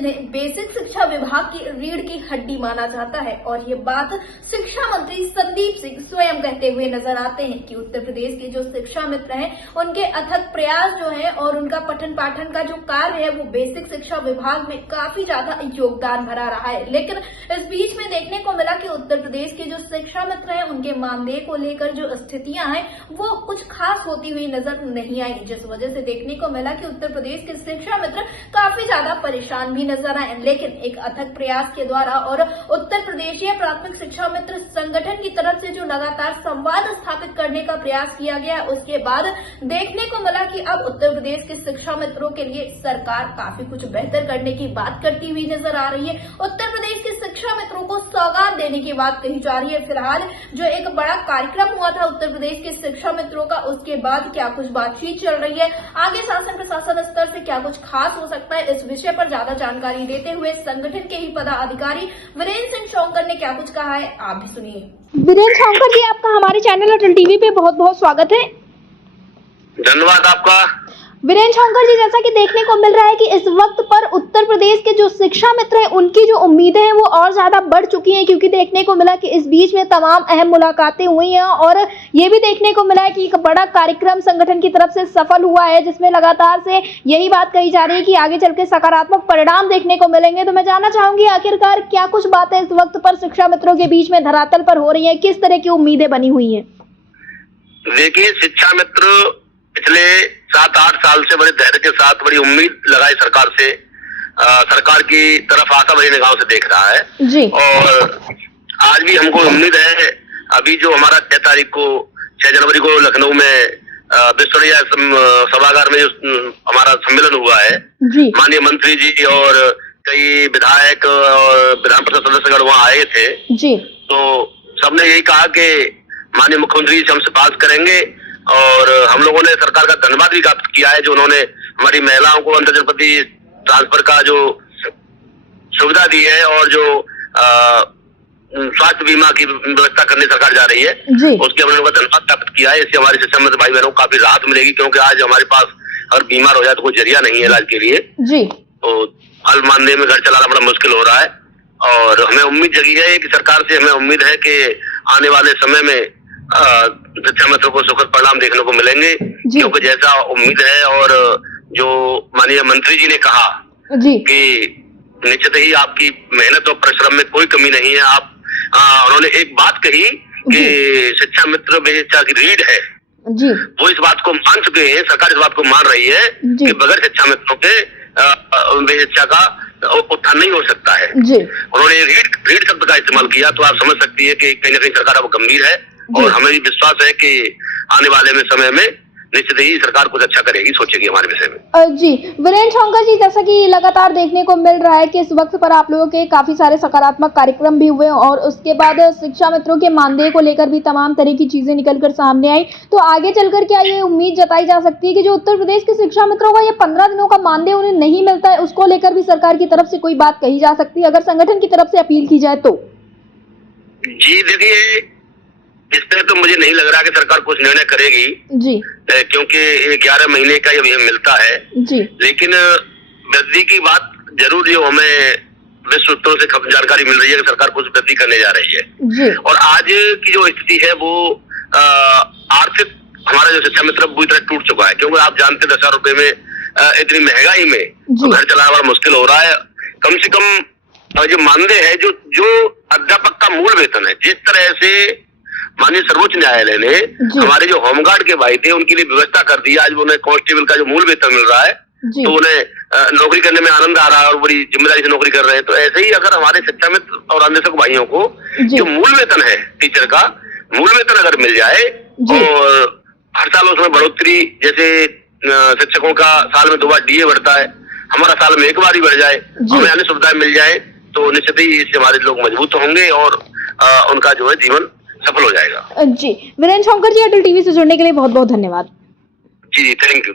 जिन्हें बेसिक शिक्षा विभाग की रीढ़ की हड्डी माना जाता है। और ये बात शिक्षा मंत्री संदीप सिंह स्वयं कहते हुए नजर आते हैं कि उत्तर प्रदेश के जो शिक्षा मित्र हैं उनके अथक प्रयास जो है और उनका पठन पाठन का जो कार्य है वो बेसिक शिक्षा विभाग में काफी ज्यादा योगदान भरा रहा है। लेकिन इस बीच में देखने को मिला कि उत्तर प्रदेश के जो शिक्षा मित्र हैं उनके मानदेय को लेकर जो स्थितियां हैं वो कुछ खास होती हुई नजर नहीं आई, जिस वजह से देखने को मिला कि उत्तर प्रदेश के शिक्षा मित्र काफी ज्यादा परेशान भी नजर आए। लेकिन एक अथक प्रयास के द्वारा और उत्तर प्रदेशीय प्राथमिक शिक्षा मित्र संगठन की तरफ से जो लगातार संवाद स्थापित करने का प्रयास किया गया, उसके बाद देखने को मिला कि अब उत्तर प्रदेश के शिक्षा मित्रों के लिए सरकार काफी कुछ बेहतर करने की बात करती हुई नजर आ रही है। उत्तर प्रदेश के शिक्षा मित्रों को सौगात देने की बात कही जा रही है। फिलहाल जो एक बड़ा कार्यक्रम हुआ था उत्तर प्रदेश के शिक्षा मित्रों का, उसके बाद क्या कुछ बातचीत चल रही है, आगे शासन प्रशासन स्तर से क्या कुछ खास हो सकता है, इस विषय पर ज्यादा जानकारी देते हुए संगठन के ही पदाधिकारी वीरेंद्र सिंह शौंकर ने क्या कुछ कहा है, आप भी सुनिए। वीरेंद्र शौंकर जी, आपका हमारे चैनल अटल टीवी पे बहुत बहुत स्वागत है। धन्यवाद आपका। वीरेंद्र शौंकर जी, जैसा कि देखने को मिल रहा है कि इस वक्त पर उत्तर प्रदेश के जो शिक्षा मित्र हैं उनकी जो उम्मीदें हैं वो और ज्यादा बढ़ चुकी हैं, क्योंकि देखने को मिला कि इस बीच में तमाम अहम मुलाकातें हुई हैं और ये भी देखने को मिला है कि एक बड़ा कार्यक्रम संगठन की तरफ से सफल हुआ है, जिसमें लगातार से यही बात कही जा रही है कि आगे चल के सकारात्मक परिणाम देखने को मिलेंगे। तो मैं जानना चाहूंगी आखिरकार क्या कुछ बातें इस वक्त पर शिक्षा मित्रों के बीच में धरातल पर हो रही है, किस तरह की उम्मीदें बनी हुई है? देखिए, शिक्षा मित्र पिछले 7-8 साल से बड़े धैर्य के साथ बड़ी उम्मीद लगाई सरकार से, सरकार की तरफ आशा भरी निगाहों से देख रहा है जी। और आज भी हमको उम्मीद है। अभी जो हमारा 6 जनवरी को लखनऊ में विश्वविद्यालय सभागार में जो हमारा सम्मेलन हुआ है, माननीय मंत्री जी और कई विधायक और विधान परिषद सदस्यगण वहाँ आए थे जी। तो सबने यही कहा कि माननीय मुख्यमंत्री जी से हम सिफारिश करेंगे और हम लोगों ने सरकार का धन्यवाद भी ज्ञापित किया है जो उन्होंने हमारी महिलाओं को अंतर जनपदी ट्रांसफर का जो सुविधा दी है और जो स्वास्थ्य बीमा की व्यवस्था करने सरकार जा रही है उसके हमने उनका धन्यवाद ज्ञापित किया है। इससे हमारे शिक्षा मित्र भाई बहनों को काफी राहत मिलेगी, क्योंकि आज हमारे पास अगर बीमार हो जाए तो कोई जरिया नहीं है इलाज के लिए जी। तो हल मानदेय में घर चलाना बड़ा मुश्किल हो रहा है और हमें उम्मीद जगी है कि सरकार से हमें उम्मीद है कि आने वाले समय में शिक्षा मित्रों को सुखद परिणाम देखने को मिलेंगे, क्योंकि जैसा उम्मीद है और जो माननीय मंत्री जी ने कहा कि निश्चित ही आपकी मेहनत और परिश्रम में कोई कमी नहीं है। आप उन्होंने एक बात कही कि शिक्षा मित्र बेशिक्षा की रीढ़ है जी। वो इस बात को मान चुके हैं, सरकार इस बात को मान रही है कि बगैर शिक्षा मित्रों के बेशिक्षा का उत्थान नहीं हो सकता है जी। उन्होंने रीढ़ शब्द का इस्तेमाल किया, तो आप समझ सकती है कि कहीं ना कहीं सरकार अब गंभीर है और हमें भी विश्वास है कि आने वाले में समय में निश्चित ही सरकार कुछ अच्छा करेगी, सोचेगी हमारे विषय में जी। वीरेंद्र शौंकर जी, जैसा कि लगातार देखने को मिल रहा है कि इस वक्त पर आप लोगों के काफी सारे सकारात्मक कार्यक्रम भी हुए और उसके बाद शिक्षा मित्रों के मानदेय को लेकर भी तमाम तरह की चीजें निकलकर सामने आई, तो आगे चलकर क्या ये उम्मीद जताई जा सकती है कि जो उत्तर प्रदेश के शिक्षा मित्रों का ये 15 दिनों का मानदेय उन्हें नहीं मिलता है, उसको लेकर भी सरकार की तरफ से कोई बात कही जा सकती है अगर संगठन की तरफ से अपील की जाए तो? जी देखिए, इस तरह तो मुझे नहीं लग रहा कि सरकार कुछ निर्णय करेगी जी, क्योंकि 11 महीने का ये मिलता है जी। लेकिन वृद्धि की बात जरूर जो हमें विश्व सूत्रों से जानकारी मिल रही है कि सरकार कुछ वृद्धि करने जा रही है जी। और आज की जो स्थिति है वो आर्थिक हमारा जो शिक्षा मित्र पूरी तरह टूट चुका है, क्योंकि आप जानते 10,000 रुपए में इतनी महंगाई में तो घर चलाना बड़ा मुश्किल हो रहा है। कम से कम जो मानदेय है, जो अध्यापक का मूल वेतन है, जिस तरह से माननीय सर्वोच्च न्यायालय ने हमारे जो होमगार्ड के भाई थे उनके लिए व्यवस्था कर दी, आज उन्हें कांस्टेबल का जो मूल वेतन मिल रहा है तो उन्हें नौकरी करने में आनंद आ रहा है और बड़ी जिम्मेदारी से नौकरी कर रहे हैं। तो ऐसे ही अगर हमारे शिक्षा मित्र और अन्वेषक भाइयों को जो मूल वेतन है टीचर का मूल वेतन अगर मिल जाए और हर साल उसमें बढ़ोतरी, जैसे शिक्षकों का साल में 2 बार DA बढ़ता है, हमारा साल में 1 बार ही बढ़ जाए, हमें अन्य सुविधाएं मिल जाए तो निश्चित ही इससे हमारे लोग मजबूत होंगे और उनका जो है जीवन सफल हो जाएगा जी। वीरेंद्र शौंकर जी, अटल टीवी से जुड़ने के लिए बहुत बहुत धन्यवाद जी। Thank you.